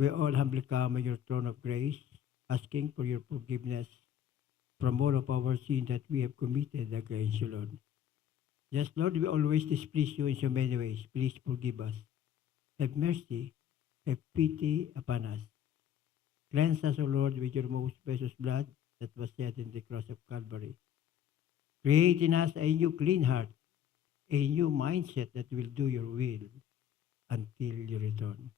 we all humbly come at your throne of grace, asking for your forgiveness from all of our sin that we have committed against you, Lord. Yes, Lord, we always displease you in so many ways. Please forgive us. Have mercy, have pity upon us. Cleanse us, O Lord, with your most precious blood that was shed in the cross of Calvary. Create in us a new clean heart, a new mindset that will do your will until you return.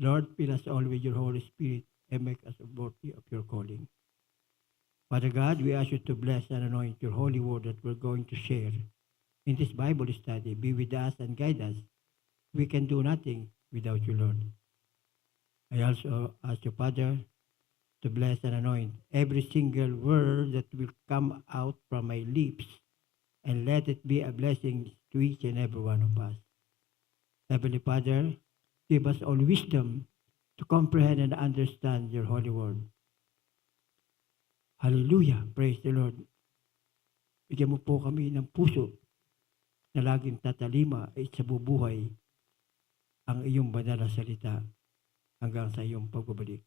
Lord, fill us all with your Holy Spirit and make us worthy of your calling. Father God, we ask you to bless and anoint your holy word that we're going to share in this Bible study. Be with us and guide us. We can do nothing without you, Lord. I also ask you, Father, to bless and anoint every single word that will come out from my lips, and let it be a blessing to each and every one of us. Heavenly Father, give us all wisdom to comprehend and understand your holy word. Hallelujah! Praise the Lord. Bigyan mo po kami ng puso na laging tatalima at sa bubuhay ang iyong banal na salita hanggang sa iyong pagbabalik.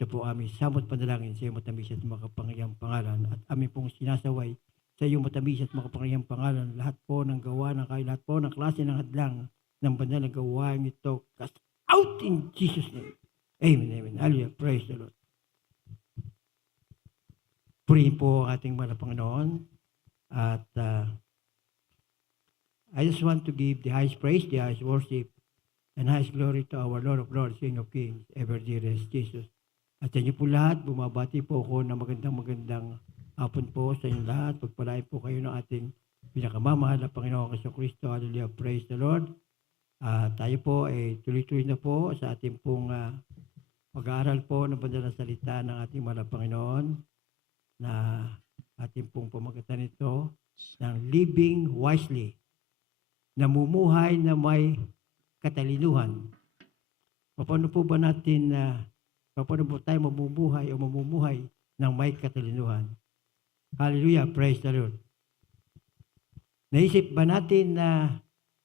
Ito po aming samot panalangin sa iyong matamis at makapangyayang pangalan, at aming pong sinasaway sa iyong matamis at makapangyayang pangalan lahat po ng gawa ng kayo, lahat po ng klase ng hadlang ng banal na gawain ito. Cast out in Jesus' name. Amen, amen. Hallelujah. Praise the Lord. Purihin po ang ating mga Panginoon. At I just want to give the highest praise, the highest worship, and highest glory to our Lord of Lords, King of Kings, ever dearest Jesus. At sa inyo po lahat, bumabati po ako ng magandang hapon po sa inyo lahat. Pagpalain po kayo ng ating pinakamamahal na Panginoon Kristo. Hallelujah. Praise the Lord. Tayo po ay tuloy-tuloy na po sa ating pong pag-aaral po ng banal na salita ng ating mahal na Panginoon, na ating pong pamagatan ito ng living wisely, namumuhay na may katalinuhan. Paano po ba natin paano po tayo mamumuhay ng may katalinuhan? Hallelujah, praise the Lord. Naisip ba natin na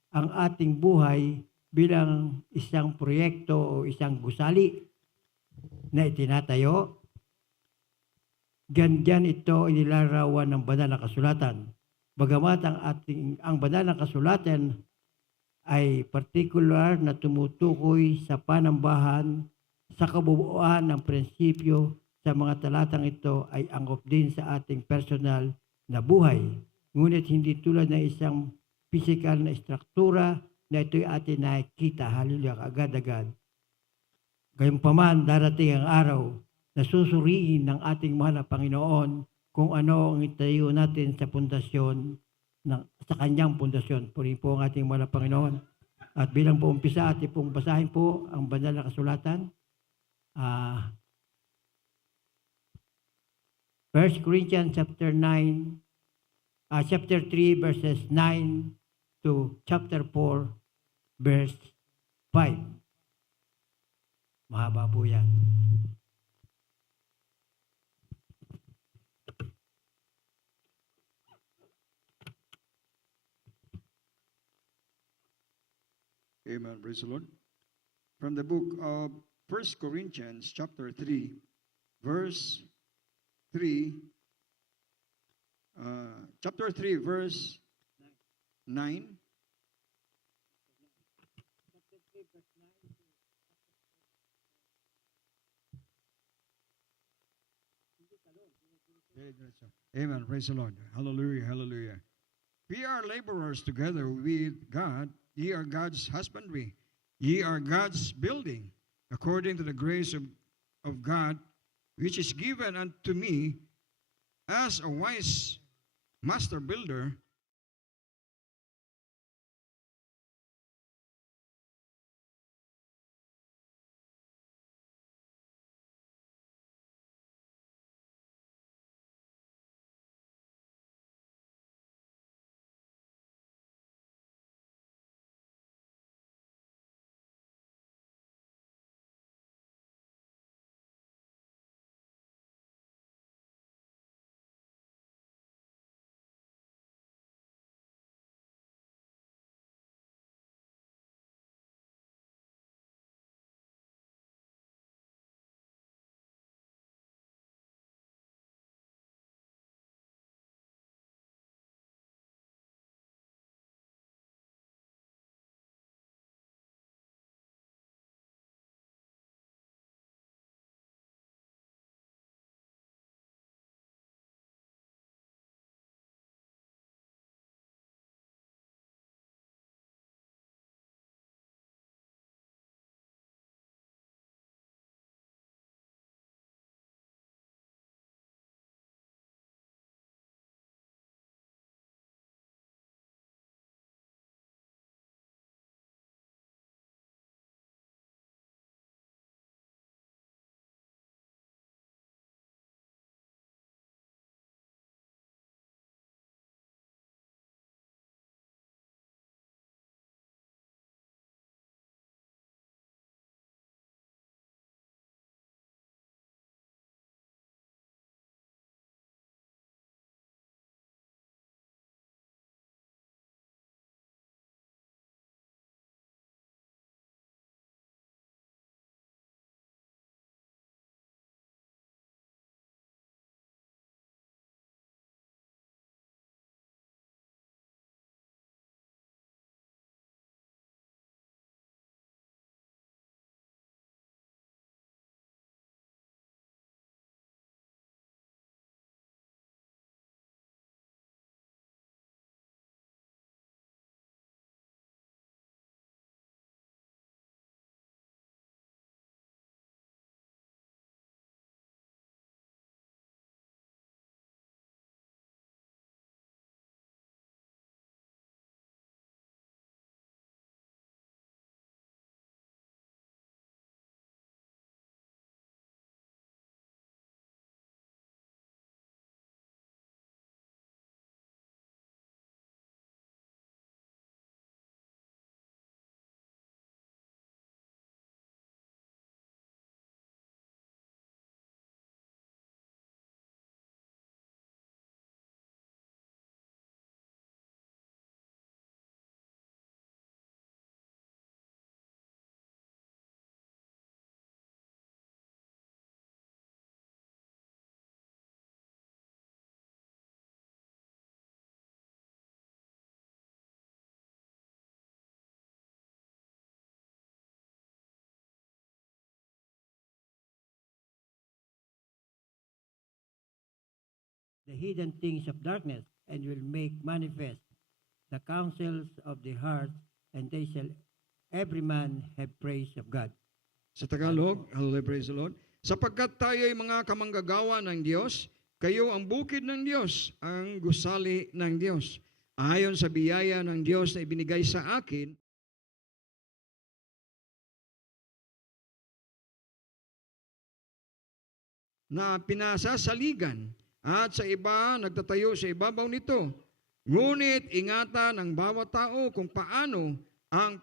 ang ating buhay bilang isang proyekto o isang gusali na itinatayo? Ganyan ito inilarawan ng banal na kasulatan. Bagamat ang banal na kasulatan ay partikular na tumutukoy sa panambahan, sa kabuuan ng prinsipyo sa mga talatang ito ay angkop din sa ating personal na buhay. Ngunit hindi tulad ng isang physical na struktura na ito'y atin nakikita, hallelujah, agad-agad. Gayunpaman, darating ang araw na susuriin ng ating mahal na Panginoon kung ano ang itayo natin sa pundasyon, sa kanyang pundasyon. Purihin po ang ating mahal na Panginoon. At bilang po umpisa, ating pong basahin po ang banal na kasulatan. 1 Corinthians chapter 3 verses 9 to chapter 4 verse 5. Mahaba po yan. Amen. Praise the Lord. From the book of 1 Corinthians chapter 3, verse 3, chapter 3, verse 9. Amen. Praise the Lord. Hallelujah. Hallelujah. We are laborers together with God. Ye are God's husbandry. Ye are God's building, according to the grace of God, which is given unto me as a wise master builder. the hidden things of darkness and will make manifest the counsels of the heart, and they shall every man have praise of God. Sa Tagalog, hallelujah, praise the Lord. Sapagkat tayo ay mga kamanggagawa ng Diyos, kayo ang bukid ng Diyos, ang gusali ng Diyos. Ayon sa biyaya ng Diyos na ibinigay sa akin, na pinasasaligan at sa iba nagtatayo sa ibabaw nito. Ngunit ingatan ng bawat tao kung paano ang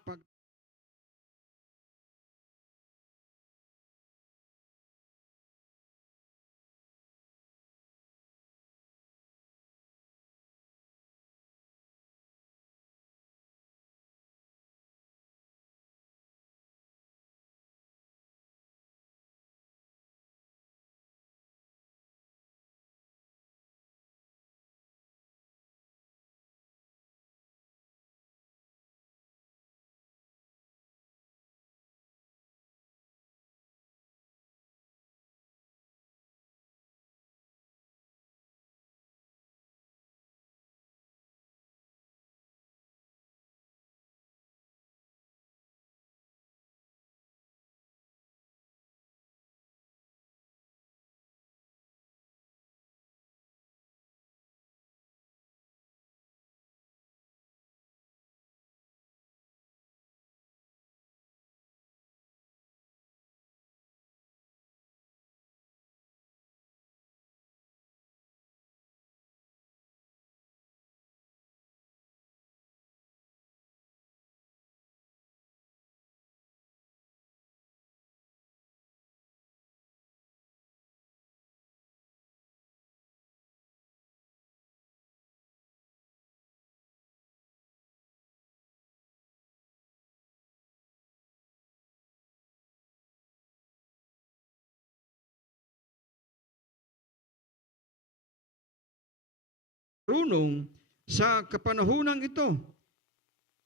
marunong sa kapanahunang ito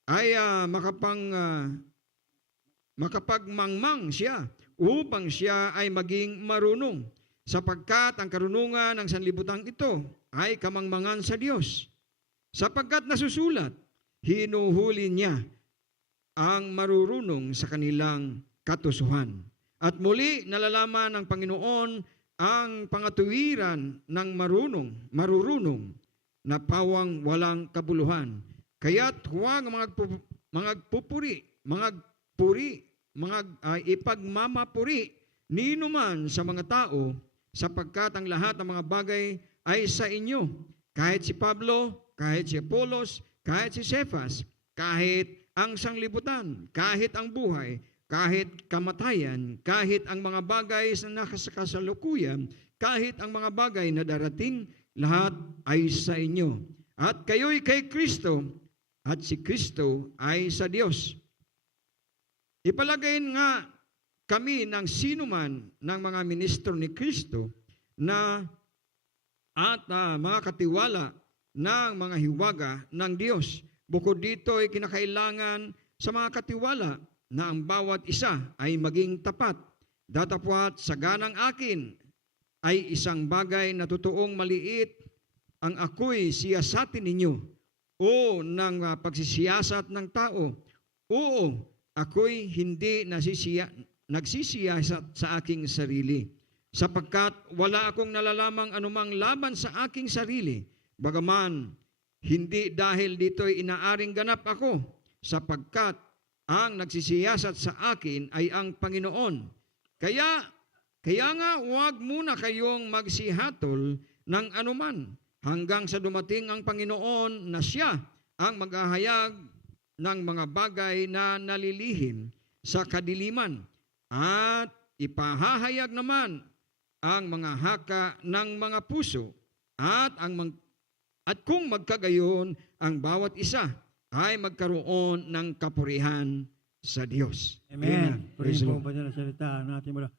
ay makapagmangmang siya upang siya ay maging marunong, sapagkat ang karunungan ng sanlibutan ito ay kamangmangan sa Diyos. Sapagkat nasusulat, hinuhuli niya ang marurunong sa kanilang katusuhan. At muli nalalaman ng Panginoon ang pangatuwiran ng marurunong na pawang walang kabuluhan. Kaya't huwag ipagmamapuri ninuman sa mga tao, sapagkat ang lahat ng mga bagay ay sa inyo. Kahit si Pablo, kahit si Apolos, kahit si Cephas, kahit ang sanglibutan, kahit ang buhay, kahit kamatayan, kahit ang mga bagay na nakasalukuyan, kahit ang mga bagay na darating, lahat ay sa inyo. At kayo'y kay Kristo, at si Kristo ay sa Diyos. Ipalagay nga kami ng sinuman ng mga ministro ni Kristo na at mga katiwala ng mga hiwaga ng Diyos. Bukod dito ay kinakailangan sa mga katiwala na ang bawat isa ay maging tapat. Datapwat sa ganang akin ay isang bagay na totoong maliit ang ako'y siyasatin ninyo o ng pagsisiyasat ng tao. Oo, ako'y hindi nagsisiyasat sa aking sarili, sapagkat wala akong nalalamang anumang laban sa aking sarili, bagaman hindi dahil dito'y inaaring ganap ako, sapagkat ang nagsisiyasat sa akin ay ang Panginoon. Kaya nga huwag muna kayong magsihatol ng anuman hanggang sa dumating ang Panginoon na siya ang maghahayag ng mga bagay na nalilihim sa kadiliman at ipahahayag naman ang mga haka ng mga puso at kung magkagayon ang bawat isa ay magkaroon ng kapurihan sa Diyos. Amen. Praise Praise the po Lord. ba na salita natin mula.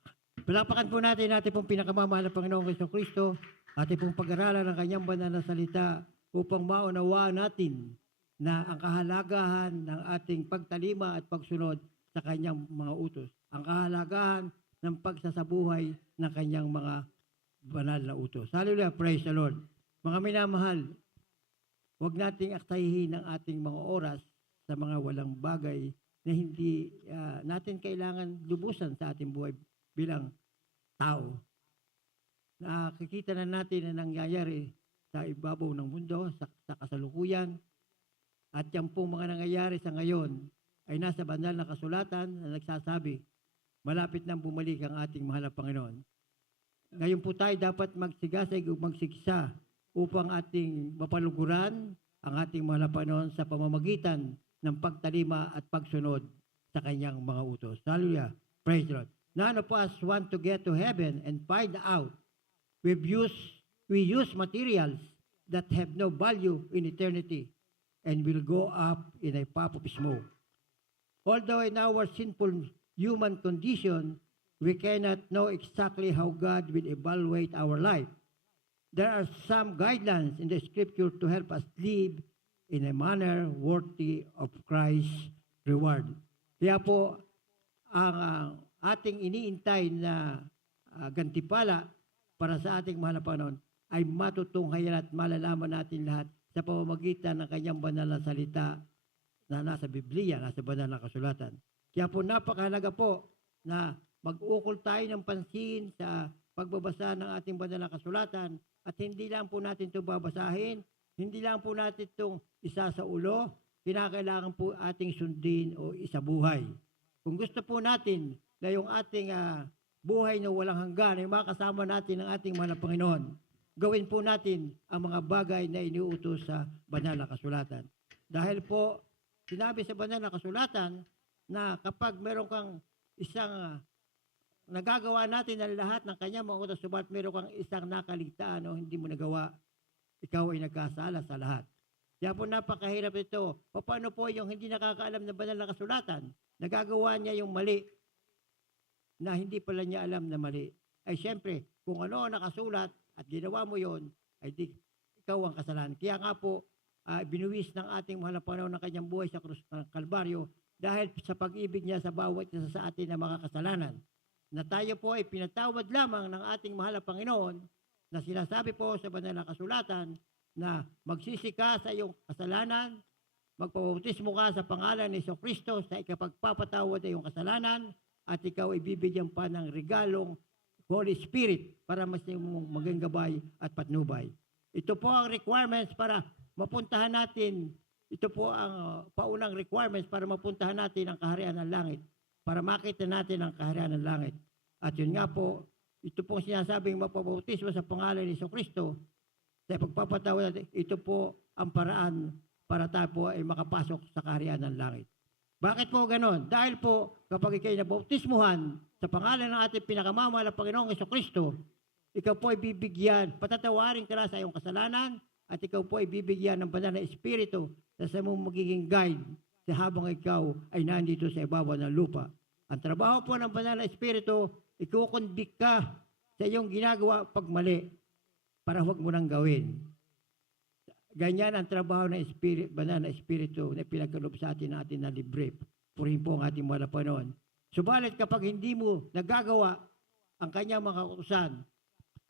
Palakpakan po natin pong pinakamamahal na Panginoong Kristo, ating pong pag-aralan ng kanyang banal na salita upang maunawaan natin na ang kahalagahan ng ating pagtalima at pagsunod sa kanyang mga utos. Ang kahalagahan ng pagsasabuhay ng kanyang mga banal na utos. Hallelujah, praise the Lord. Mga minamahal, huwag nating aktayihin ang ating mga oras sa mga walang bagay na hindi natin kailangan lubusan sa ating buhay bilang tao. Nakikita na natin na nangyayari sa ibabaw ng mundo, sa kasalukuyan, at yan pong mga nangyayari sa ngayon ay nasa banal na kasulatan na nagsasabi, malapit nang bumalik ang ating mahal na Panginoon. Ngayon po tayo dapat magsigasig o magsiksa upang ating mapaluguran ang ating mahal na Panginoon sa pamamagitan ng pagtalima at pagsunod sa kanyang mga utos. Hallelujah. Praise the Lord. None of us want to get to heaven and find out we use materials that have no value in eternity and will go up in a puff of smoke. Although in our sinful human condition, we cannot know exactly how God will evaluate our life. There are some guidelines in the Scripture to help us live in a manner worthy of Christ's reward. Kaya po, ang ating iniintay na gantipala para sa ating mahal na Panginoon ay matutunghayan at malalaman natin lahat sa pamamagitan ng kanyang banal na salita na nasa Biblia, nasa banal na kasulatan. Kaya po napakahalaga po na mag-ukol tayo ng pansin sa pagbabasa ng ating banal na kasulatan at hindi lang po natin ito babasahin, hindi lang po natin itong isa sa ulo, kinakailangan po ating sundin o isabuhay. Kung gusto po natin na yung ating buhay na walang hanggan ay makasama natin ang ating mahal na Panginoon, gawin po natin ang mga bagay na iniuutos sa banal na kasulatan. Dahil po, sinabi sa banal na kasulatan na kapag meron kang isang nagagawa natin ang lahat ng kanyang mga utos, subalit meron kang isang nakaligtaan o hindi mo nagawa, ikaw ay nagkasala sa lahat. Kaya po napakahirap ito. Paano po yung hindi nakakaalam ng banal na kasulatan? Nagagawa niya yung mali na hindi pala niya alam na mali. Ay siyempre, kung ano nakasulat at ginawa mo yon, ay di, ikaw ang kasalanan. Kaya nga po, binuwis ng ating mahal na Panginoon ng kanyang buhay sa krus ng Kalbaryo dahil sa pag-ibig niya sa bawat isa sa atin na mga kasalanan. Na tayo po ay pinatawad lamang ng ating mahal na Panginoon na sinasabi po sa banal na kasulatan na magsisi ka sa iyong kasalanan, magpabautismo ka sa pangalan ni Jesucristo sa ikapagpapatawad ng iyong kasalanan at ikaw ay bibigyan pa ng regalong Holy Spirit para mas maging gabay at patnubay. Ito po ang requirements para mapuntahan natin, ito po ang paunang requirements para mapuntahan natin ang kaharian ng langit, para makita natin ang kaharian ng langit. At yun nga po, ito pong sinasabing mapabautismo sa pangalan ni Jesucristo, sa pagpapatawad natin, ito po ang paraan para tayo po ay makapasok sa kaharian ng langit. Bakit po ganon? Dahil po kapag ikay nabautismuhan sa pangalan ng ating pinakamamahal na Panginoong Jesucristo, ikaw po ay bibigyan, patatawarin ka na sa iyong kasalanan at ikaw po ay bibigyan ng banal na Espiritu na sa mong magiging guide sa habang ikaw ay nandito sa ibabaw ng lupa. Ang trabaho po ng banal na Espiritu, ikukonvict ka sa iyong ginagawa pag mali para huwag mo nang gawin. Ganyan ang trabaho ng banal na Espiritu na pinagkaloob sa atin na libre. Purihin po ang ating mahal na Panginoon. Subalit kapag hindi mo nagagawa ang kanyang mga kautusan,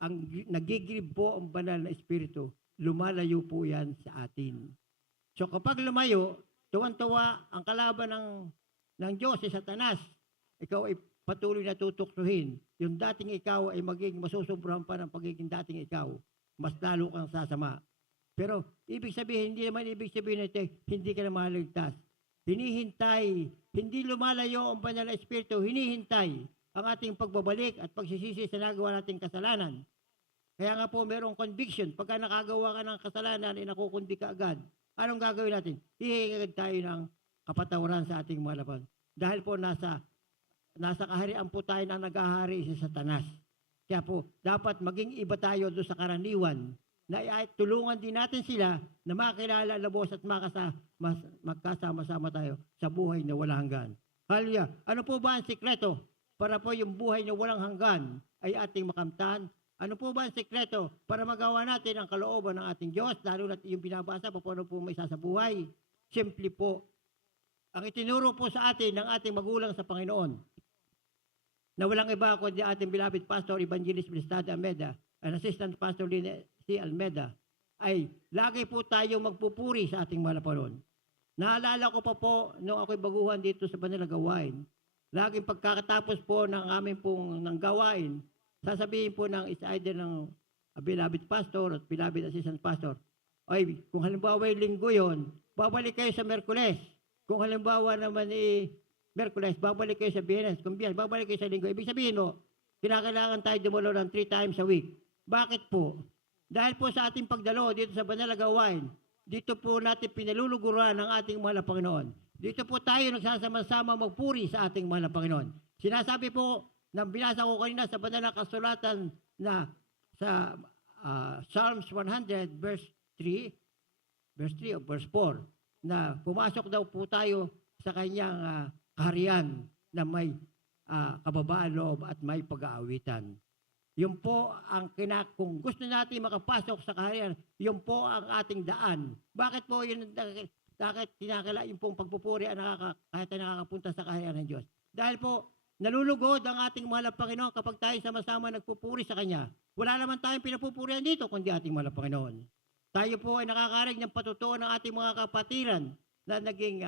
ang nagigilib po ang banal na Espiritu, lumalayo po yan sa atin. So kapag lumayo, tuwan-tuwa ang kalaban ng Diyos si Satanas, ikaw ay patuloy na tutuksuhin. Yung dating ikaw ay magiging masusobrahan pa ng pagiging dating ikaw. Mas lalo kang sasama. Pero ibig sabihin, hindi naman ibig sabihin ito, hindi ka na maligtas. Hinihintay, hindi lumalayo ang banal na Espiritu, hinihintay ang ating pagbabalik at pagsisisi sa nagawa nating kasalanan. Kaya nga po merong conviction. Pagka nakagawa ka ng kasalanan, nakukundi ka agad. Anong gagawin natin? Hihingi agad tayo ng kapatawaran sa ating mga laban. Dahil po nasa kaharian po tayo na naghahari sa Satanas. Kaya po, dapat maging iba tayo doon sa karaniwan na tulungan din natin sila na makilala, labos at magkasama-sama tayo sa buhay na walang hanggan. Hallelujah. Ano po ba ang sikreto para po yung buhay na walang hanggan ay ating makamtan? Ano po ba ang sikreto para magawa natin ang kalooban ng ating Diyos, lalo na yung binabasa, paano po may sasabuhay? Simple po. Ang itinuro po sa atin ng ating magulang sa Panginoon, na walang iba kundi ating beloved Pastor Evangelist Blistado Almeda, an Assistant Pastor Lina C. Almeda, ay lagi po tayo magpupuri sa ating mahal na Panginoon. Naalala ko pa po nung ako'y baguhan dito sa Banal na Gawain, laging pagkakatapos po ng aming pong ng gawain, sasabihin po ng is either ng beloved pastor at beloved assistant pastor, ay kung halimbawa yung linggo yon, babalik kayo sa Merkules. Kung halimbawa naman Merkules, babalik kayo sa Biyernes. Kung Biyernes, babalik kayo sa linggo. Ibig sabihin mo, kinakailangan tayo dumalo ng 3 times a week. Bakit po? Dahil po sa ating pagdalo dito sa Banal na Gawain, dito po natin pinaluluguran ng ating mahal na Panginoon. Dito po tayo nagsasama-sama magpuri sa ating mahal na Panginoon. Sinasabi po, na binasa ko kanina sa banal na kasulatan na sa Psalms 100 verse 3 o verse 4, na pumasok daw po tayo sa kanyang kaharian na may kababaan loob at may pag-aawitan. Yun po ang kung gusto natin makapasok sa kaharian, yun po ang ating daan. Bakit po yun? Bakit yung pong pagpupuri kahit na nakakapunta sa kaharian ng Diyos? Dahil po, nalulugod ang ating mahal na Panginoon kapag tayo sama-sama nagpupuri sa Kanya. Wala naman tayong pinapupurihan dito kundi ating mahal na Panginoon. Tayo po ay nakakarig ng patutuo ng ating mga kapatiran na naging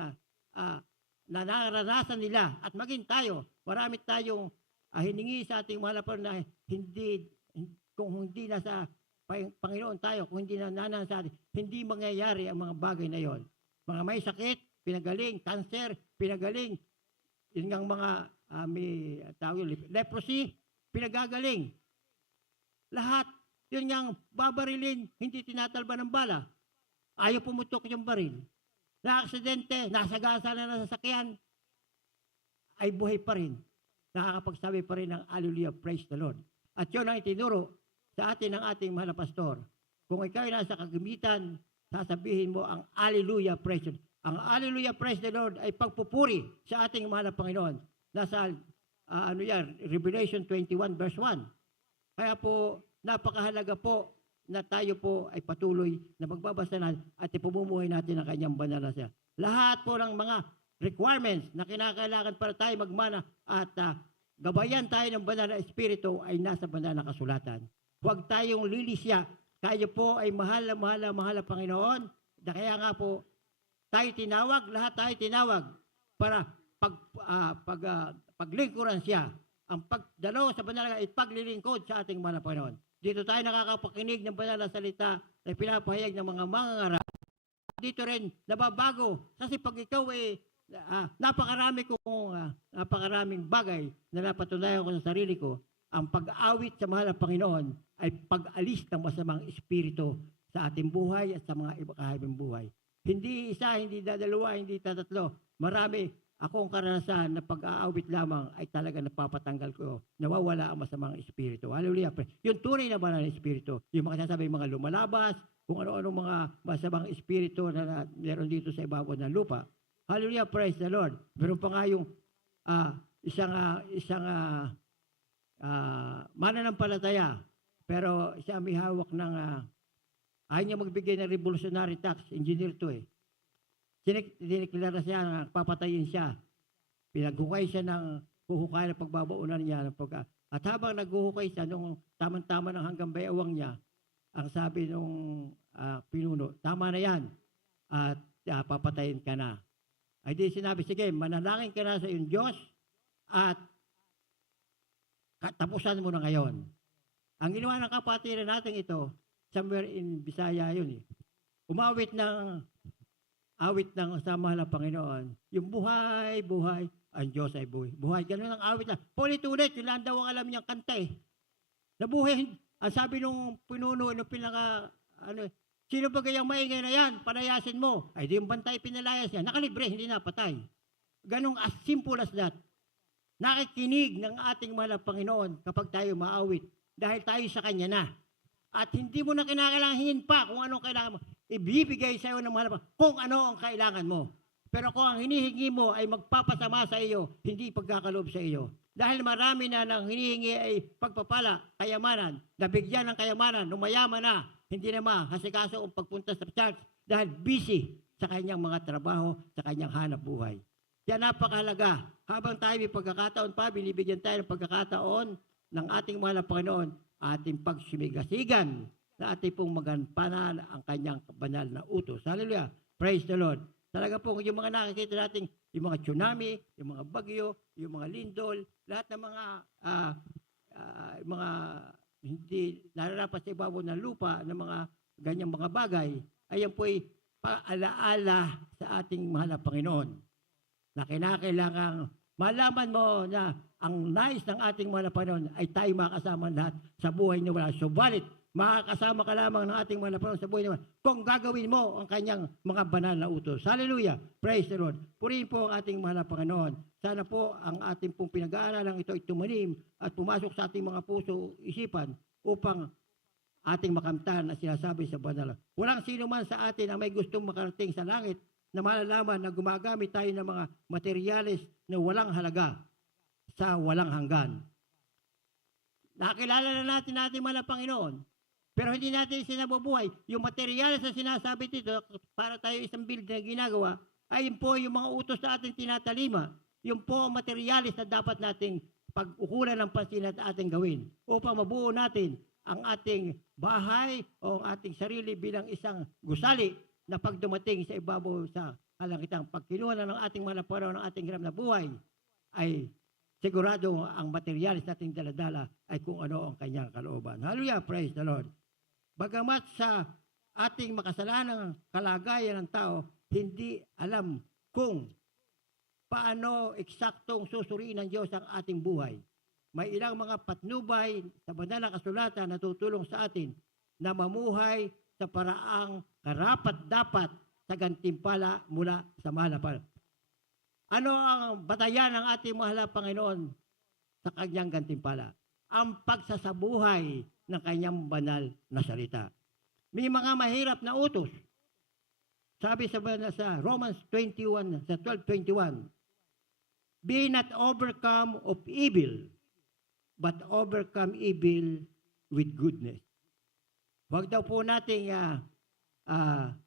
na naranasan nila at maging tayo. Marami tayong hiningi sa ating mahal na Panginoon na kung hindi nasa Panginoon tayo, kung hindi nananahan sa atin, hindi mangyayari ang mga bagay na yon. Mga may sakit, pinagaling, cancer, pinagaling, yun nga mga may leprosy, pinagagaling. Lahat, yun nga babarilin, hindi tinatalba ng bala. Ayaw pumutok yung baril. Na-aksidente, nasagasa na ng sasakyan, ay buhay pa rin. Nakakapagsabi pa rin ng Hallelujah, praise the Lord. At yun ang itinuro sa atin ng ating mahal na pastor. Kung ikaw ay nasa kagamitan, sasabihin mo ang Hallelujah, praise the Lord. Ang Hallelujah, praise the Lord ay pagpupuri sa ating mahal na Panginoon. Nasa Revelation 21 verse 1. Kaya po, napakahalaga po na tayo po ay patuloy na magbabasa na at ipumumuhay natin ang kanyang banal na siya. Lahat po ng mga requirements na kinakailangan para tayo magmana at gabayan tayo ng banal na espiritu ay nasa banal na kasulatan. Huwag tayong lilisya. Tayo po ay mahal na Panginoon. Kaya nga po, tayo tinawag, lahat tayo tinawag para paglingkuran siya. Ang pagdalo sa banal na paglilingkod sa ating mahal na Panginoon. Dito tayo nakakapakinig ng banal na salita na pinapahayag ng mga mangangaral. Dito rin nababago kasi pag ikaw napakaraming bagay na napatunayan ko sa sarili ko. Ang pag-awit sa mahal na Panginoon ay pag-alis ng masamang espiritu sa ating buhay at sa mga ibang buhay. Hindi isa, hindi dalawa, hindi tatlo. Marami akong karanasan na pag-aawit lamang ay talaga napapatanggal ko. Nawawala ang masamang espiritu. Hallelujah. Yung tunay na banal na espiritu, yung mga sasabi mga lumalabas, kung ano-ano mga masamang espiritu na meron dito sa ibabaw ng lupa. Hallelujah, praise the Lord. Meron pa nga yung isang mananampalataya, pero siya may hawak ng ayaw niya magbigay ng revolutionary tax, engineer to eh. Diniklara siya na papatayin siya. Pinaghukay siya ng huhukay na pagbabaunan niya. At habang naghuhukay siya, nung tamang-tama ng hanggang bayawang niya, ang sabi nung pinuno, tama na yan. At papatayin ka na. Ay di sinabi, sige, manalangin ka na sa iyong Diyos at tapusan mo na ngayon. Ang ginawa ng kapatiran natin ito, somewhere in Bisaya yun eh. Umawit ng sa mahal na Panginoon. Yung buhay, ang Diyos ay buhay. Buhay, ganun ang awit na. Paulit-ulit, yun lang daw ang alam niyang kanta eh. Nabuhay, ang sabi nung pinuno, nung sino ba kayang maingay na yan? Palayasin mo. Ay di yung bantay pinalayas niya. Nakalibre, hindi napatay. Ganun as simple as that. Nakikinig ng ating mahal na Panginoon kapag tayo maawit. Dahil tayo sa Kanya na. At hindi mo na kinakailangan hingin pa kung anong kailangan mo. Ibibigay sa iyo ng mahal na Panginoon kung ano ang kailangan mo. Pero kung ang hinihingi mo ay magpapasama sa iyo, hindi pagkakaloob sa iyo. Dahil marami na nang hinihingi ay pagpapala, kayamanan, nabigyan ng kayamanan, numayaman na, hindi na mahasikaso ang pagpunta sa church dahil busy sa kanyang mga trabaho, sa kanyang hanap buhay. Kaya napakahalaga, habang tayo may pagkakataon pa, binibigyan tayo ng pagkakataon ng ating mahal na Panginoon, ating pagsimigasigan na ating pong magampanan ang kanyang banal na utos. Hallelujah. Praise the Lord. Talaga po yung mga nakikita natin, yung mga tsunami, yung mga bagyo, yung mga lindol, lahat ng mga hindi nararapat sa ibabaw ng lupa ng mga ganyang mga bagay, ayan po ay paalaala sa ating mahal na Panginoon na kinakailangan malaman mo na ang nais ng ating mahal na Panginoon ay tayo makakasama lahat sa buhay na wala. Subalit, makakasama ka lamang ng ating mahal na Panginoon sa buhay na wala kung gagawin mo ang kanyang mga banal na utos. Hallelujah! Praise the Lord! Purihin po ang ating mahal na Panginoon. Sana po ang ating pong pinag-aaralan ito ay tumanim at pumasok sa ating mga puso, isipan upang ating makamtan na sinasabi sa banal. Walang sino man sa atin ang may gustong makarating sa langit na malalaman na gumagamit tayo ng mga materyales na walang halaga sa walang hanggan. Nakilala na natin mga Panginoon, pero hindi natin sinabubuhay. Yung materyales na sinasabi dito, para tayo isang build na ginagawa, ay yun po yung mga utos na ating tinatalima. Yung po ang materyales na dapat nating pag-ukulan ng pansin at ating gawin upang mabuo natin ang ating bahay o ang ating sarili bilang isang gusali na pag dumating sa ibabaw sa kalangitang pagkinuha na ng ating mga naparaw ng ating hiram na buhay, ay sigurado ang materialis nating daladala ay kung ano ang kanyang kalooban. Hallelujah, praise the Lord. Bagamat sa ating makasalanang kalagayan ng tao, hindi alam kung paano eksaktong susuriin ng Diyos ang ating buhay. May ilang mga patnubay sa banal na kasulatan na tutulong sa atin na mamuhay sa paraang karapat-dapat sa gantimpala mula sa mahal na Panginoon. Ano ang batayan ng ating mahal na Panginoon sa kanyang gantimpala? Ang pagsasabuhay ng kanyang banal na salita. May mga mahirap na utos. Sabi sa Romans 21, sa 12:21, be not overcome of evil, but overcome evil with goodness. Huwag daw po nating ang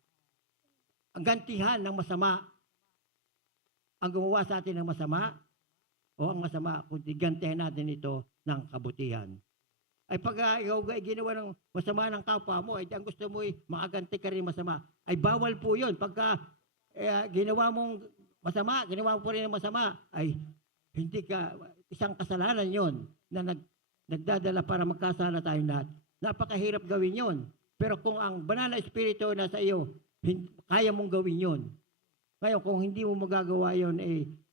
gantihan ng masama ang gumawa sa atin ng masama o ang masama, kundi gantihan natin ito ng kabutihan. Ay pag ikaw ginawa ng masama ng kapwa mo, ay ang gusto mo ay makaganti ka rin masama, ay bawal po yun. Pagka ginawa mong masama, ginawa mo po rin ng masama, ay hindi ka, isang kasalanan yon na nagdadala para magkasala tayong lahat. Napakahirap gawin yon. Pero kung ang banal na espiritu nasa iyo, kaya mong gawin yon. Ngayon, kung hindi mo magagawa yon,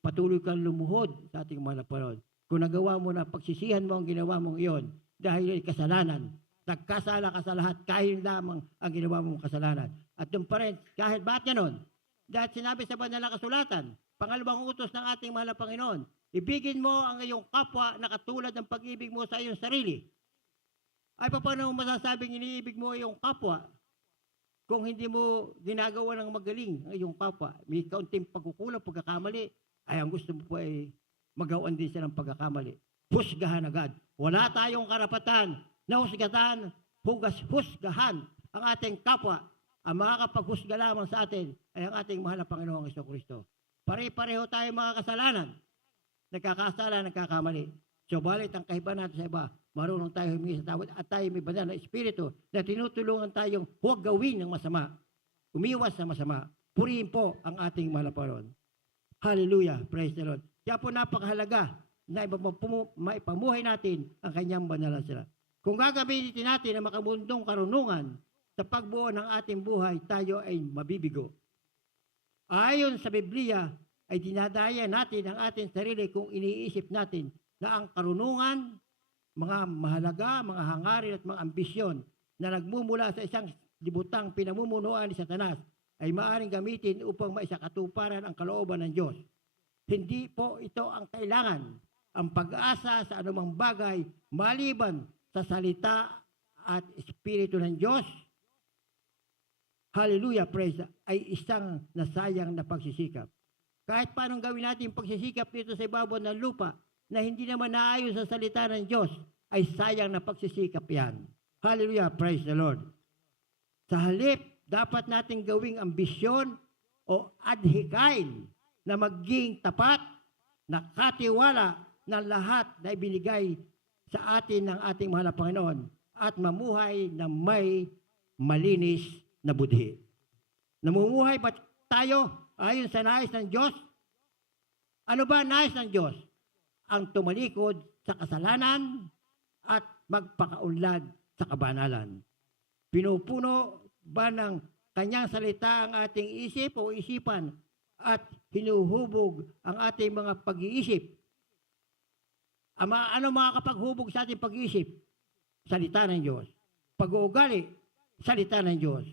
patuloy kang lumuhod sa ating mga Panginoon. Kung nagawa mo na, pagsisihan mo ang ginawa mong iyon dahil kasalanan. Nagkasala ka sa lahat, kahit lamang ang ginawa mong kasalanan. At doon pa rin, kahit bakit ganon? Dahil sinabi sa banal na kasulatan, pangalawang utos ng ating mahal na Panginoon, ibigin mo ang iyong kapwa na katulad ng pag-ibig mo sa iyong sarili. Ay paano mo masasabing iniibig mo iyong kapwa kung hindi mo ginagawa ng magaling ang iyong kapwa? May kaunting pagkukulang, pagkakamali, ay ang gusto mo po ay magawan din siya ng pagkakamali. Husgahan agad. Wala tayong karapatan na husgahan ang ating kapwa. Ang makakapaghusga lamang sa atin ay ang ating mahal na Panginoong Jesucristo. Pare-pareho tayo mga kasalanan. Nagkakasala, nagkakamali. Subalit ang kaiba natin sa iba, marunong tayo humingi sa tawad at tayo may banal na espiritu na tinutulungan tayong huwag gawin ng masama. Umiwas sa masama. Purihin po ang ating mahal na Panginoon. Hallelujah. Praise the Lord. Kaya po napakahalaga na maipamuhay natin ang kanyang banal na sila. Kung gagamitin natin ang makamundong karunungan sa pagbuo ng ating buhay, tayo ay mabibigo. Ayon sa Biblia, ay dinadaya natin ang ating sarili kung iniisip natin na ang karunungan, mga mahalaga, mga hangarin at mga ambisyon na nagmumula sa isang libutang pinamumunuan ni Satanas ay maaaring gamitin upang maisakatuparan ang kalooban ng Diyos. Hindi po ito ang kailangan. Ang pag-asa sa anumang bagay maliban sa salita at espiritu ng Diyos, hallelujah, praise, ay isang nasayang na pagsisikap. Kahit paanong gawin natin yung pagsisikap dito sa ibabaw ng lupa na hindi naman naayon sa salita ng Diyos, ay sayang na pagsisikap yan. Hallelujah, praise the Lord. Sa halip, dapat natin gawing ambisyon o adhikain na maging tapat, nakatiwala ng lahat na ibinigay sa atin ng ating mahal na Panginoon at mamuhay na may malinis na budhi. Namumuhay ba tayo ayon sa nais ng Diyos? Ano ba nais ng Diyos? Ang tumalikod sa kasalanan at magpakaunlad sa kabanalan. Pinupuno ba ng kanyang salita ang ating isip o isipan at hinuhubog ang ating mga pag-iisip? Ano makakapaghubog sa ating pag-iisip? Salita ng Diyos. Pag-uugali, salita ng Diyos.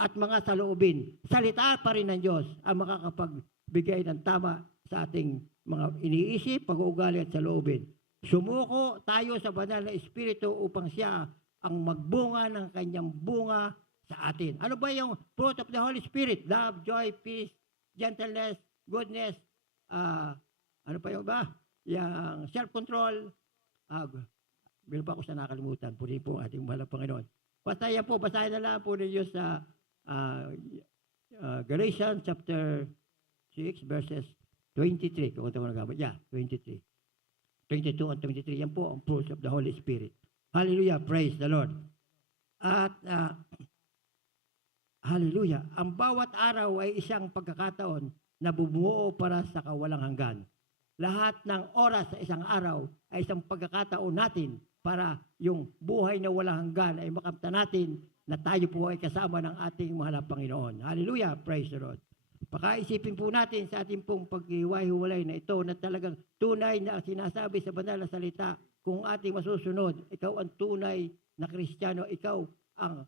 At mga saloobin, salita pa rin ng Diyos ang makakapagbigay ng tama sa ating mga iniisip, pag-uugali at saloobin. Sumuko tayo sa banal na Espiritu upang siya ang magbunga ng kanyang bunga sa atin. Ano ba yung fruit of the Holy Spirit? Love, joy, peace, gentleness, goodness, ano pa yung ba? Yung self-control. Meron pa ako sa nakalimutan. Puri po ating mahal na Panginoon. Basahin po, basahin na lang po ninyo sa Galatians chapter 6 verses 23. Kung ito mo nagamit. Yeah, 23. 22 and 23. Yan po ang fruits of the Holy Spirit. Hallelujah. Praise the Lord. At hallelujah. Ang bawat araw ay isang pagkakataon na bumuo para sa kawalang hanggan. Lahat ng oras sa isang araw ay isang pagkakataon natin para yung buhay na walang hanggan ay makamta natin na tayo po ay kasama ng ating mahal na Panginoon. Hallelujah. Praise the Lord. Pakaisipin po natin sa ating pong paghiwa-hiwalay na ito na talagang tunay na sinasabi sa banal na salita. Kung ating masusunod, ikaw ang tunay na Kristiyano, ikaw ang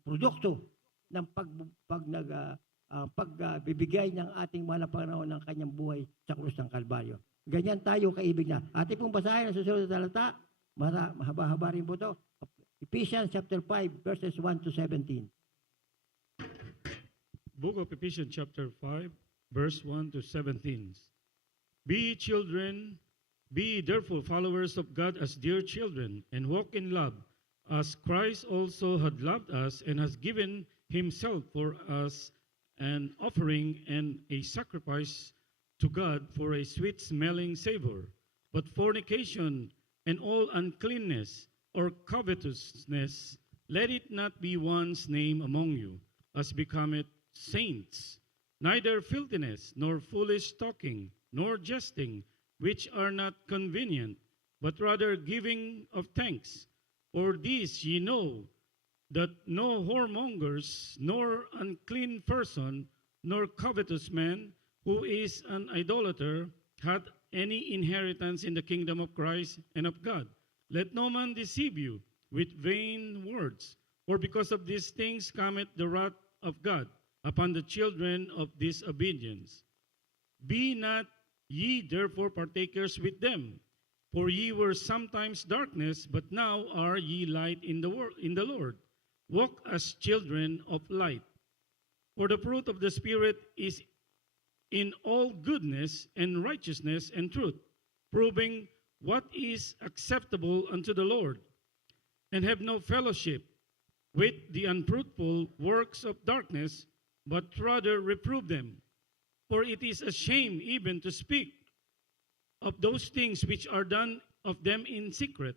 produkto ng pagbibigay ng ating mahal na Panginoon ng kanyang buhay sa krus ng Kalbaryo. Ganyan tayo kaibig na. Ating pong basahin ang susunod na salita, mahaba-haba rin po ito. Ephesians chapter 5 verses 1 to 17. Book of Ephesians chapter 5 verse 1 to 17. Be children, be therefore followers of God as dear children, and walk in love, as Christ also had loved us and has given himself for us, an offering and a sacrifice to God for a sweet-smelling savor. But fornication and all uncleanness or covetousness, let it not be one's name among you, as becometh saints, neither filthiness, nor foolish talking, nor jesting, which are not convenient, but rather giving of thanks. For this ye know, that no whoremongers, nor unclean person, nor covetous man, who is an idolater, hath any inheritance in the kingdom of Christ and of God. Let no man deceive you with vain words, for because of these things cometh the wrath of God upon the children of disobedience. Be not ye therefore partakers with them, for ye were sometimes darkness, but now are ye light in the Lord. Walk as children of light. For the fruit of the Spirit is in all goodness and righteousness and truth, proving what is acceptable unto the Lord, and have no fellowship with the unfruitful works of darkness, but rather reprove them. For it is a shame even to speak of those things which are done of them in secret.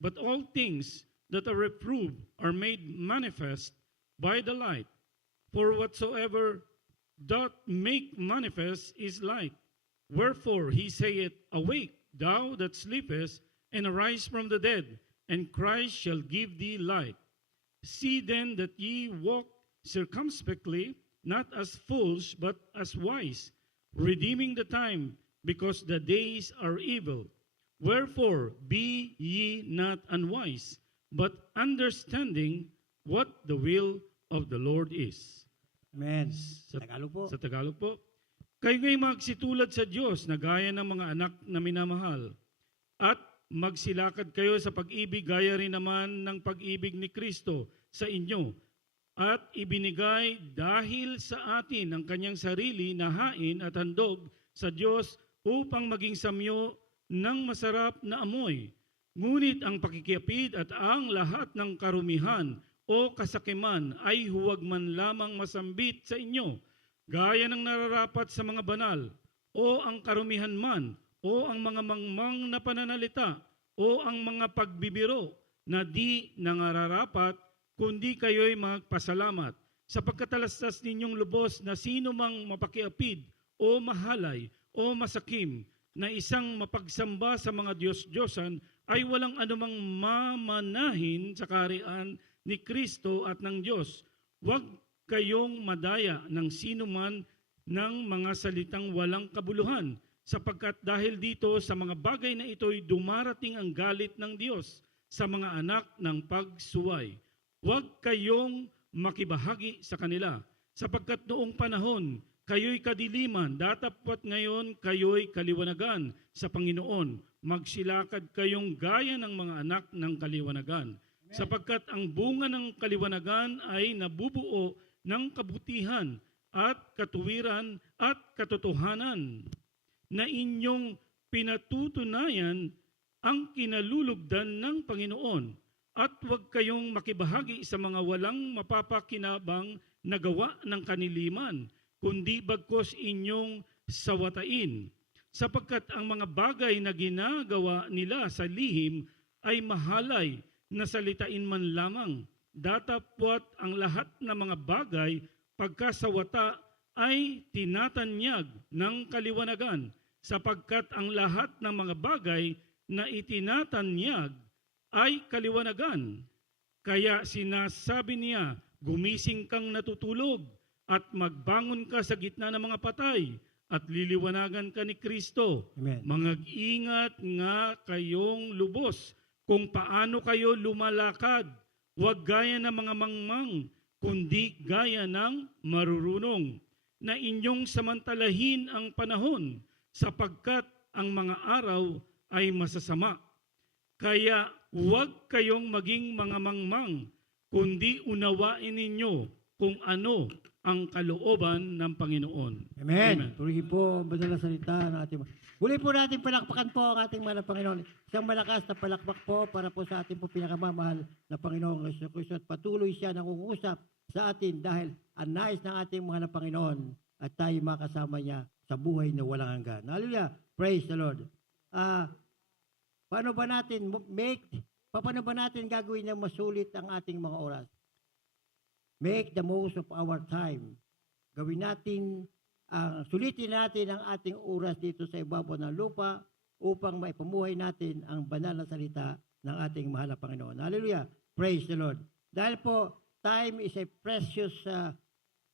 But all things that are reproved are made manifest by the light. For whatsoever doth make manifest is light. Wherefore he saith, Awake, thou that sleepest, and arise from the dead, and Christ shall give thee light. See then that ye walk circumspectly, not as fools, but as wise, redeeming the time, because the days are evil. Wherefore be ye not unwise, but understanding what the will of the Lord is. Amen. Sa Tagalog po. Sa Tagalog po. Kayo ngay magsitulad sa Diyos na gaya ng mga anak na minamahal. At magsilakad kayo sa pag-ibig gaya rin naman ng pag-ibig ni Kristo sa inyo. At ibinigay dahil sa atin ang kanyang sarili na hain at handog sa Diyos upang maging samyo ng masarap na amoy. Ngunit ang pakikiapid at ang lahat ng karumihan o kasakiman ay huwag man lamang masambit sa inyo, gaya ng nararapat sa mga banal, o ang karumihan man, o ang mga mangmang na pananalita, o ang mga pagbibiro, na di nangararapat, kundi kayo'y magpasalamat, sapagkat talastas ninyong lubos na sino mang mapakiapid o mahalay o masakim na isang mapagsamba sa mga Diyos-Diyosan ay walang anumang mamanahin sa kaharian ni Kristo at ng Diyos. Huwag kayong madaya ng sino man ng mga salitang walang kabuluhan, sapagkat dahil dito sa mga bagay na ito'y dumarating ang galit ng Diyos sa mga anak ng pagsuway. Huwag kayong makibahagi sa kanila, sapagkat noong panahon, kayo'y kadiliman, datapwat ngayon kayo'y kaliwanagan sa Panginoon. Magsilakad kayong gaya ng mga anak ng kaliwanagan. Sapagkat ang bunga ng kaliwanagan ay nabubuo ng kabutihan at katuwiran at katotohanan na inyong pinatutunayan ang kinalulugdan ng Panginoon, at huwag kayong makibahagi sa mga walang mapapakinabang na gawa ng kaniliman, kundi bagkos inyong sawatain, sapagkat ang mga bagay na ginagawa nila sa lihim ay mahalay na salitain man lamang. Datapwat ang lahat ng mga bagay pagkasawata ay tinatanyag ng kaliwanagan, sapagkat ang lahat ng mga bagay na itinatanyag ay kaliwanagan. Kaya sinasabi niya, gumising kang natutulog at magbangon ka sa gitna ng mga patay at liliwanagan ka ni Kristo. Amen. Mag-ingat nga kayong lubos kung paano kayo lumalakad. Huwag gaya ng mga mangmang, kundi gaya ng marurunong, na inyong samantalahin ang panahon, sapagkat ang mga araw ay masasama. Kaya huwag kayong maging mga mangmang, kundi unawain ninyo kung ano ang kalooban ng Panginoon. Amen. Purihin po ang banal na salita ng ating Muli po natin palakpakan po ang ating mahal na Panginoon. Isang malakas na palakpak po para po sa ating po pinakamamahal na Panginoong Jesucristo, at patuloy siya nangungusap sa atin dahil ang nais ng ating mahal na Panginoon at tayo makasama niya sa buhay na walang hanggan. Hallelujah. Praise the Lord. Paano ba natin gagawin na masulit ang ating mga oras? Make the most of our time. Gawin natin, sulitin natin ang ating oras dito sa ibabaw ng lupa upang maipamuhay natin ang banal na salita ng ating mahal na Panginoon. Hallelujah. Praise the Lord. Dahil po, time is a precious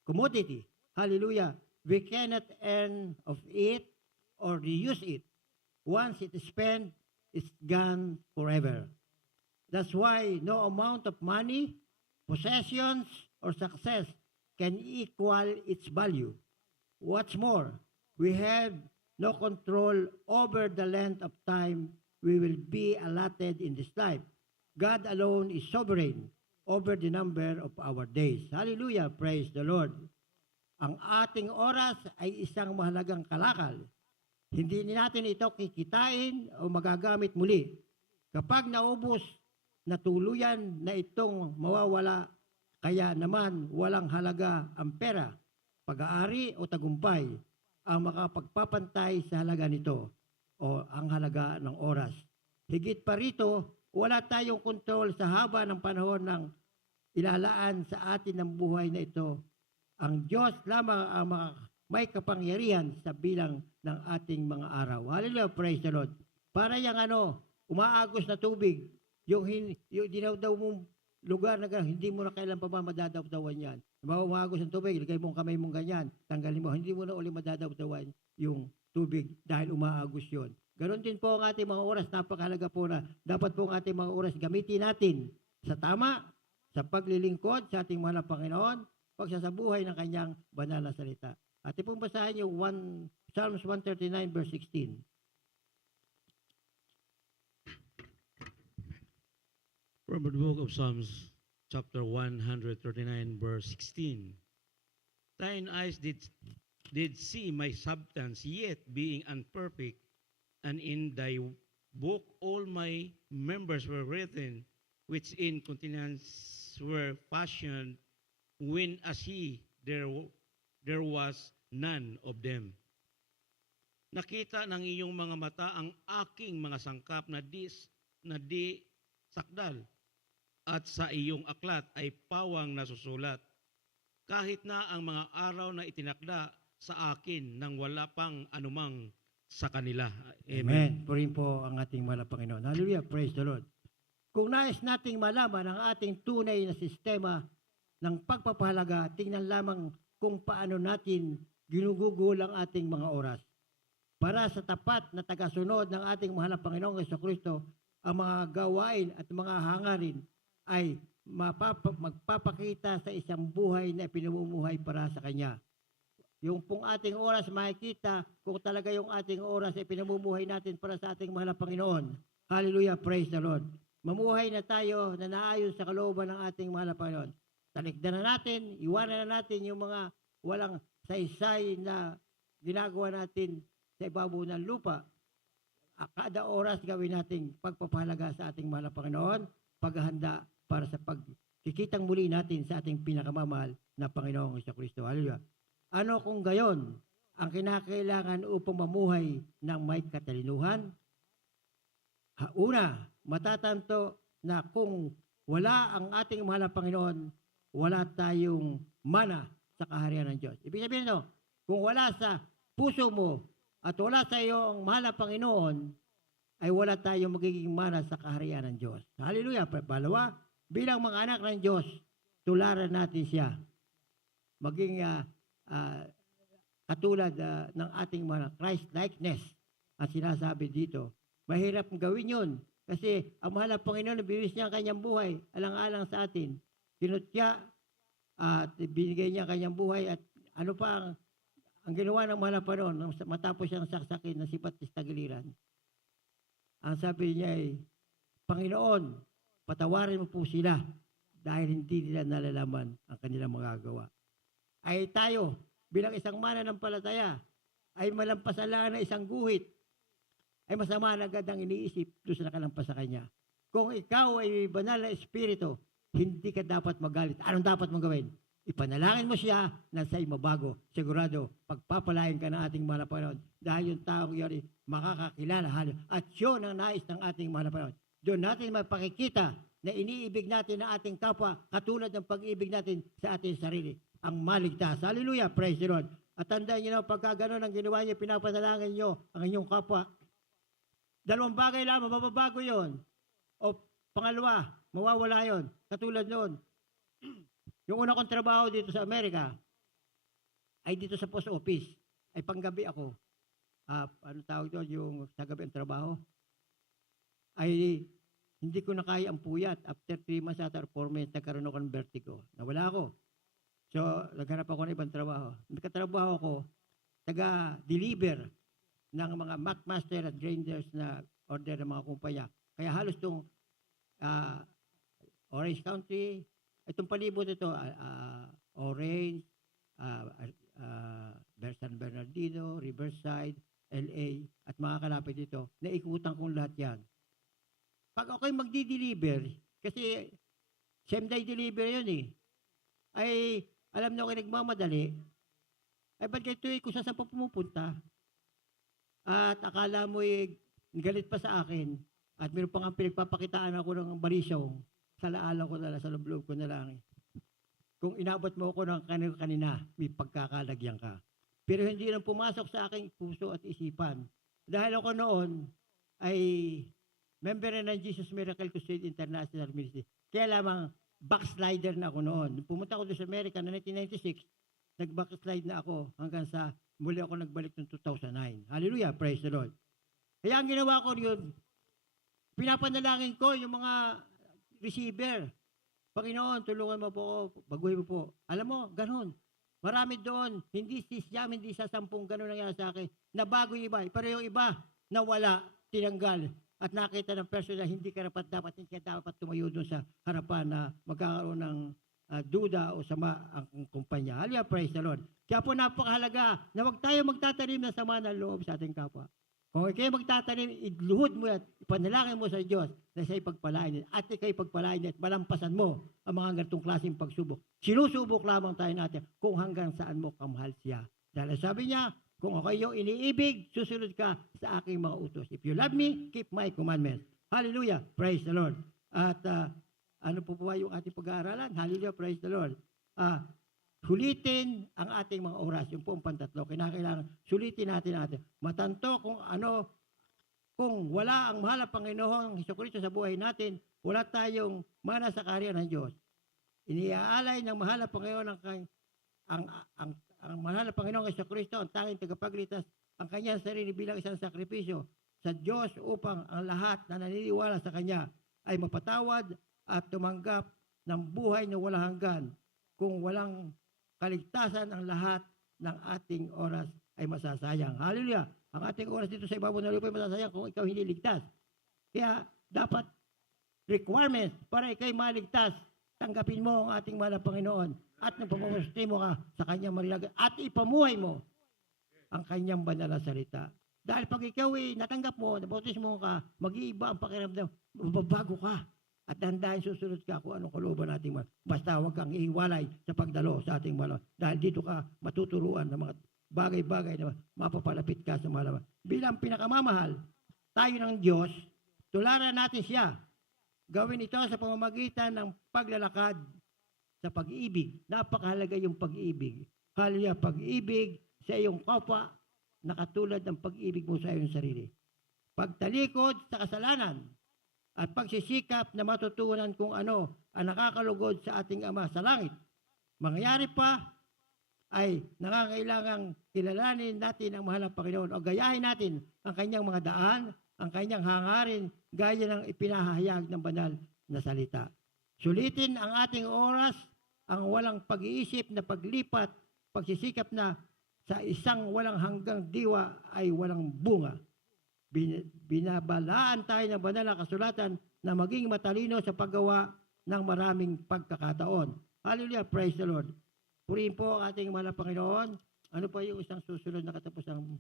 commodity. Hallelujah. We cannot earn of it or reuse it. Once it is spent, it's gone forever. That's why no amount of money, possessions, or success can equal its value. What's more, we have no control over the length of time we will be allotted in this life. God alone is sovereign over the number of our days. Hallelujah! Praise the Lord. Ang ating oras ay isang mahalagang kalakal. Hindi natin ito kikitain o magagamit muli. Kapag naubos na tuluyan na itong mawawala, kaya naman walang halaga ang pera, pag-aari o tagumpay ang makapagpapantay sa halaga nito o ang halaga ng oras. Higit pa rito, wala tayong kontrol sa haba ng panahon ng ilalaan sa atin ng buhay na ito. Ang Diyos lamang ang may kapangyarihan sa bilang ng ating mga araw. Hallelujah, praise the Lord. Para yung umaagos na tubig, yung dinawdaw mong lugar na gano'n, hindi mo na kailan pa ba madadawdawan yan. Umagos ng tubig, ilagay mo ang kamay mong ganyan, tanggalin mo, hindi mo na uli madadawdawan yung tubig dahil umaagos yon. Ganon din po ang ating mga oras, napakahalaga po na dapat po ang ating mga oras gamitin natin sa tama, sa paglilingkod sa ating mahal na Panginoon, pagsasabuhay ng kanyang banal na salita. At pong basahin yung Psalms 139 verse 16. From the book of Psalms, chapter 139, verse 16. Thine eyes did see my substance, yet being unperfect, and in thy book all my members were written, which in continuance were fashioned, when as he there was none of them. Nakita ng iyong mga mata ang aking mga sangkap na di sakdal. at sa iyong aklat ay pawang nasusulat. Kahit na ang mga araw na itinakda sa akin nang wala pang anumang sa kanila. Amen. Purihin po ang ating mahal na Panginoon. Hallelujah. Praise the Lord. Kung nais nating malaman ang ating tunay na sistema ng pagpapahalaga, tingnan lamang kung paano natin ginugugol ang ating mga oras. Para sa tapat na tagasunod ng ating mahal na Panginoong Jesucristo, ang mga gawain at mga hangarin ay magpapakita sa isang buhay na pinamumuhay para sa Kanya. Yung pong ating oras makikita kung talaga yung ating oras ay pinamumuhay natin para sa ating mahal na Panginoon. Hallelujah, praise the Lord. Mamuhay na tayo na naayon sa kalooban ng ating mahal na Panginoon. Talikdan na natin, iwanan na natin yung mga walang saysay na ginagawa natin sa ibabaw ng lupa. Kada oras gawin nating pagpapahalaga sa ating mahal na Panginoon, paghahanda para sa pagkikitang muli natin sa ating pinakamamahal na Panginoong Jesucristo. Hallelujah. Ano kung gayon ang kinakailangan upang mamuhay ng may katalinuhan? Una, matatanto na kung wala ang ating mahal na Panginoon, wala tayong mana sa kaharian ng Diyos. Ibig sabihin nito, kung wala sa puso mo at wala sa iyo ang mahal na Panginoon, ay wala tayong magiging mana sa kaharian ng Diyos. Hallelujah. Pangalawa, bilang mga anak ng Diyos, tularan natin siya. Maging katulad ng ating mga Christ-likeness. At sinasabi dito, mahirap gawin yun. Kasi ang mahal na Panginoon, binis niya ang kanyang buhay, alang-alang sa atin. Kinutya at binigay niya ang kanyang buhay at ano pa ang ginawa ng mahal na Panginoon matapos siyang saksakin ng sipat is tagiliran. Ang sabi niya ay, Panginoon, patawarin mo po sila dahil hindi nila nalalaman ang kanilang magagawa. Ay tayo, bilang isang mananampalataya, ay malampasan lang ng isang guhit, ay masama na agad ang iniisip doon sa nakalampas sa kanya. Kung ikaw ay banal na espiritu, hindi ka dapat magalit. Anong dapat mong gawin? Ipanalangin mo siya na siya'y mabago. Sigurado, pagpapalain ka ng ating mahal na Panginoon dahil yung taong yun makakakilala halo. At yun ang nais ng ating mahal na Panginoon. Doon natin mapakikita na iniibig natin ang ating kapwa katulad ng pag-ibig natin sa ating sarili. Ang maligtas. Hallelujah, praise the Lord. At tandaan nyo, pagka gano'n ang ginawa nyo, pinapanalangin nyo ang inyong kapwa. Dalawang bagay lamang, mababago yon. O pangalawa, mawawala yon. Katulad noon, yung una kong trabaho dito sa Amerika, ay dito sa post office, ay panggabi ako. Ano tawag doon, yung sa gabi ang trabaho, ay hindi ko na kaya ang puyat. After 3 months at 4 months, nagkaroon ako ng vertigo. Nawala ako. So, naghanap ako ng ibang trabaho. Nagkatrabaho ako, taga-deliver ng mga McMaster at grinders na order ng mga kumpanya. Kaya halos itong Orange County, itong palibot ito, Orange, San Bernardino, Riverside, LA, at mga kalapit dito, naikutan kong lahat yan. Pag ako'y magdi-deliver, kasi same-day deliver yun ay alam nyo kayo nagmamadali, ay ba't kayo kung saan pa pumupunta? At akala mo galit pa sa akin, at meron pa nga pinagpapakitaan ako ng balisyong, sa laala ko na lang, sa loob ko na lang. Kung inabot mo ako ng kanina, may pagkakalagyan ka. Pero hindi lang pumasok sa aking puso at isipan. Dahil ako noon ay member na ng Jesus Miracle Crusade International Ministry. Kaya lamang backslider na ako noon. Pumunta ako doon sa Amerika noong 1996, nag-backslide na ako hanggang sa muli ako nagbalik noong 2009. Hallelujah, praise the Lord. Kaya ang ginawa ko yun, pinapanalangin ko yung mga receiver. Panginoon, tulungan mo po ako, baguhin mo po. Alam mo, ganun. Marami doon, hindi sisyam, hindi sa 10 ganun nangyari sa akin, na bago yung iba. Pero yung iba, nawala, tinanggal. At nakita ng person na hindi ka dapat tumayo doon sa harapan na magkakaroon ng duda o sama ang kumpanya. Hallelujah, praise the Lord. Kaya po napakahalaga na huwag tayo magtatanim ng sama ng loob sa ating kapwa. Kung kayo magtatanim, iluhod mo at ipanalangin mo sa Diyos na siya'y pagpalain at ika'y pagpalain at malampasan mo ang mga ganitong klaseng pagsubok. Sinusubok lamang tayo natin kung hanggang saan mo kamahal siya. Dahil sabi niya, kung ako yung iniibig, susunod ka sa aking mga utos. If you love me, keep my commandments. Hallelujah, praise the Lord. At ano po po yung ating pag-aaralan? Hallelujah, praise the Lord. Sulitin ang ating mga oras. Yung po ang pantatlo. Kinakailangan sulitin natin natin. Matanto kung ano, kung wala ang mahal na Panginoong Hesukristo sa buhay natin, wala tayong mana sa karya ng Diyos. Iniaalay ng mahal na Panginoon ang mahal na Panginoong Hesukristo, ang tanging tagapagligtas, ang kanyang sarili bilang isang sakripisyo sa Diyos upang ang lahat na naniniwala sa Kanya ay mapatawad at tumanggap ng buhay na walang hanggan. Kung walang kaligtasan, ang lahat ng ating oras ay masasayang. Hallelujah! Ang ating oras dito sa ibabaw ng lupa ay masasayang kung ikaw hindi ligtas. Kaya dapat requirements para ikaw'y maligtas, tanggapin mo ang ating mahal na Panginoon at nagpapapasuti mo ka sa Kanyang marilag at ipamuhay mo ang Kanyang banal na salita. Dahil pag ikaw natanggap mo, nabautismo ka, mag-iiba ang pakiramdam, mababago ka. At dahan-dahan susunod ka kung anong kalooban nating mahal. Basta huwag kang ihiwalay sa pagdalo sa ating mahal. Dahil dito ka matuturuan ng mga bagay-bagay na mapapalapit ka sa mahal. Bilang pinakamamahal, tayo ng Diyos, tularan natin siya. Gawin ito sa pamamagitan ng paglalakad sa pag-ibig. Napakahalaga yung pag-ibig. Hallelujah, pag-ibig sa iyong kapwa na katulad ng pag-ibig mo sa iyong sarili. Pagtalikod sa kasalanan at pagsisikap na matutunan kung ano ang nakakalugod sa ating Ama sa langit. Mangyayari pa ay nangangailangang kilalanin natin ang mahal na Panginoon o gayahin natin ang kanyang mga daan, ang kanyang hangarin, gaya ng ipinahayag ng banal na salita. Sulitin ang ating oras, ang walang pag-iisip na paglipat, pagsisikap na sa isang walang hanggang diwa ay walang bunga. Binabalaan tayo ng banal na kasulatan na maging matalino sa paggawa ng maraming pagkakataon. Hallelujah, praise the Lord. Purihin po ang ating mahal na Panginoon. Ano pa yung isang susunod na katapos ng...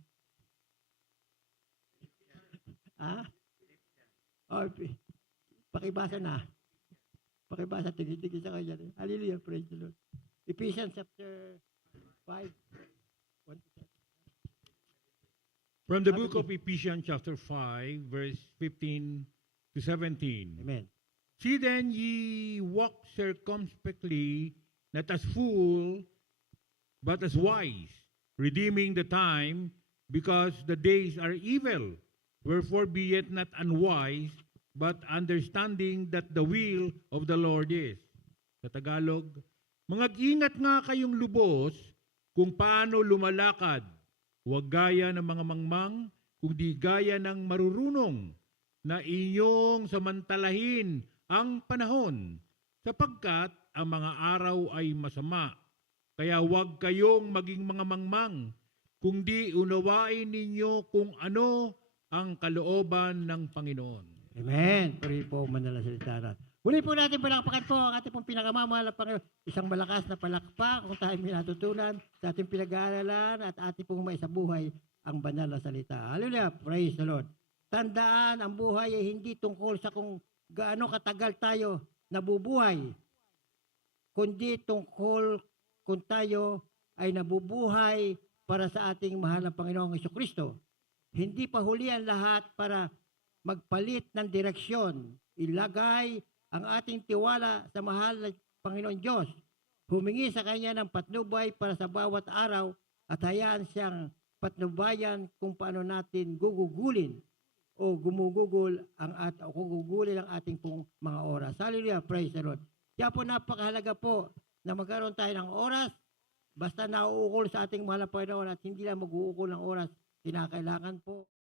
Pakibasa na. Pakibasa, tigil-tigil sa kanya. Hallelujah, praise the Lord. Ephesians chapter 5. From the book of Ephesians chapter 5, verse 15 to 17. Amen. See then ye walk circumspectly, not as fools, but as wise, redeeming the time, because the days are evil. Wherefore be yet not unwise, but understanding that the will of the Lord is. Sa Tagalog, mag-ingat nga kayong lubos kung paano lumalakad. Huwag gaya ng mga mangmang, kundi gaya ng marurunong na inyong samantalahin ang panahon, sapagkat ang mga araw ay masama. Kaya huwag kayong maging mga mangmang, kundi unawain ninyo kung ano ang kalooban ng Panginoon. Amen. Puri po, manala salita natin. Huli po natin palakpakan po ang ating pong pinakamamahal na Panginoon. Isang malakas na palakpak kung tayo may natutunan sa ating pinag-aaralan at ating pong may sa buhay ang banal na salita. Hallelujah. Praise the Lord. Tandaan, ang buhay ay hindi tungkol sa kung gaano katagal tayo nabubuhay, kundi tungkol kung tayo ay nabubuhay para sa ating mahal na Panginoong Hesukristo. Hindi pa huli ang lahat para magpalit ng direksyon. Ilagay ang ating tiwala sa mahal na Panginoon Diyos. Humingi sa Kanya ng patnubay para sa bawat araw at hayaan siyang patnubayan kung paano natin gugugulin o gumugugol gugugulin ang ating pong mga oras. Hallelujah, praise the Lord. Kaya po napakahalaga po na magkaroon tayo ng oras, basta nauukol sa ating mahal na Panginoon at hindi lang mag-uukol ng oras, kinakailangan po